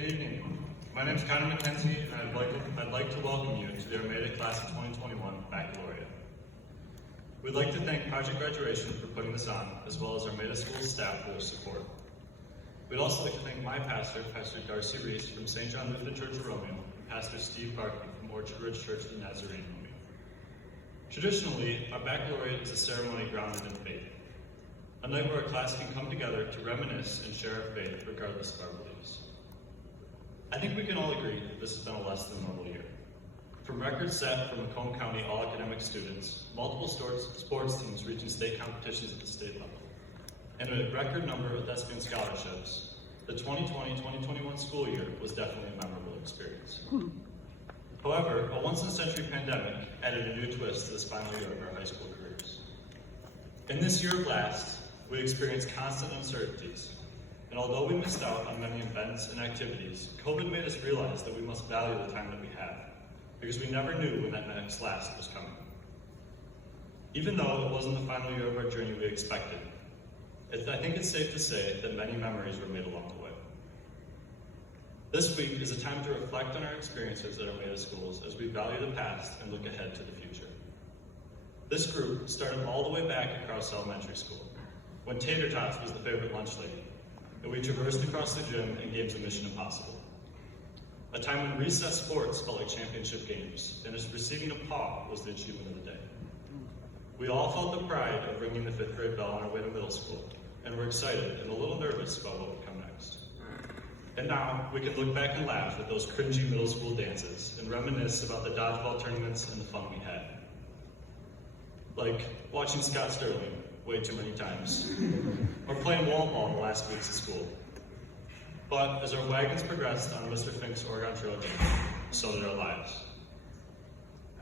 Good evening. My name is Connor McKenzie, and I'd like to welcome you to the Armada Class of 2021 Baccalaureate. We'd like to thank Project Graduation for putting this on, as well as Armada School staff for their support. We'd also like to thank my pastor, Pastor Darcy Reese from St. John Lutheran Church of Romeo, and Pastor Steve Barkley from Orchard Ridge Church of the Nazarene Romeo. Traditionally, our baccalaureate is a ceremony grounded in faith, a night where our class can come together to reminisce and share our faith regardless of our beliefs. I think we can all agree that this has been a less than normal year. From records set for Macomb County all-academic students, multiple sports teams reaching state competitions at the state level, and a record number of thespian scholarships, the 2020-2021 school year was definitely a memorable experience. However, a once-in-a-century pandemic added a new twist to this final year of our high school careers. In this year of last, we experienced constant uncertainties, and although we missed out on many events and activities, COVID made us realize that we must value the time that we have, because we never knew when that next last was coming. Even though it wasn't the final year of our journey we expected, I think it's safe to say that many memories were made along the way. This week is a time to reflect on our experiences at Armada schools as we value the past and look ahead to the future. This group started all the way back at Cross Elementary School, when tater tots was the favorite lunch lady, and we traversed across the gym and games of Mission Impossible. A time when recess sports felt like championship games, and as receiving a paw was the achievement of the day. We all felt the pride of ringing the 5th grade bell on our way to middle school, and were excited and a little nervous about what would come next. And now, we can look back and laugh at those cringy middle school dances, and reminisce about the dodgeball tournaments and the fun we had. Like watching Scott Sterling way too many times, or playing wall ball the last weeks of school. But as our wagons progressed on Mr. Fink's Oregon Trail game, so did our lives.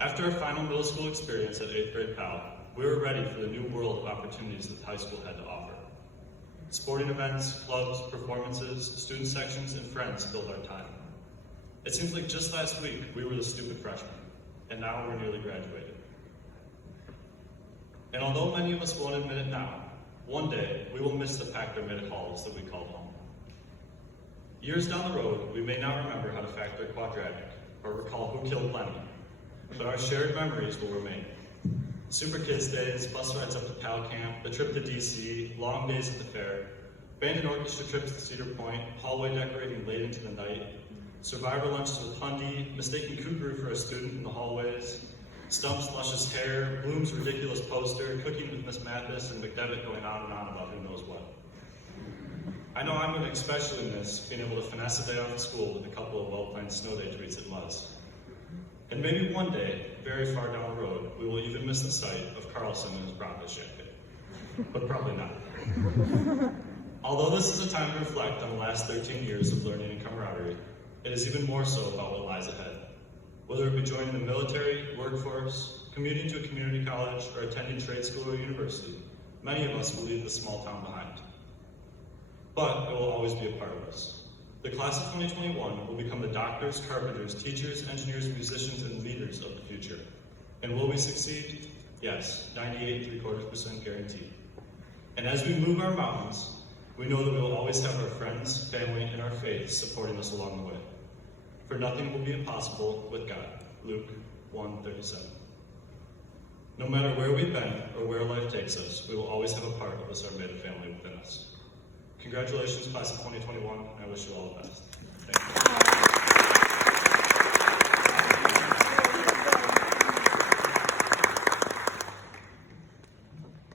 After our final middle school experience at 8th grade PAL, we were ready for the new world of opportunities that high school had to offer. Sporting events, clubs, performances, student sections, and friends filled our time. It seems like just last week we were the stupid freshmen, and now we're nearly graduated. And although many of us won't admit it now, one day we will miss the packed Armada halls that we called home. Years down the road, we may not remember how to factor a quadratic or recall who killed Lenny, but our shared memories will remain. Super Kids days, bus rides up to PAL camp, the trip to DC, long days at the fair, band and orchestra trips to Cedar Point, hallway decorating late into the night, survivor lunches with Hundy, mistaking Kukuru for a student in the hallways, Stump's luscious hair, Bloom's ridiculous poster, cooking with Miss Mathis, and McDevitt going on and on about who knows what. I know I'm going to especially miss being able to finesse a day off of school with a couple of well-planned snow day treats at Muzz. And maybe one day, very far down the road, we will even miss the sight of Carlson and his Broncos champagne. But probably not. Although this is a time to reflect on the last 13 years of learning and camaraderie, it is even more so about what lies ahead. Whether it be joining the military, workforce, commuting to a community college, or attending trade school or university, many of us will leave this small town behind. But it will always be a part of us. The class of 2021 will become the doctors, carpenters, teachers, engineers, musicians, and leaders of the future. And will we succeed? Yes, 98.75% guaranteed. And as we move our mountains, we know that we will always have our friends, family, and our faith supporting us along the way. For nothing will be impossible with God. Luke 1:37. No matter where we've been or where life takes us, we will always have a part of this Armada family within us. Congratulations, class of 2021, and I wish you all the best. Thank you.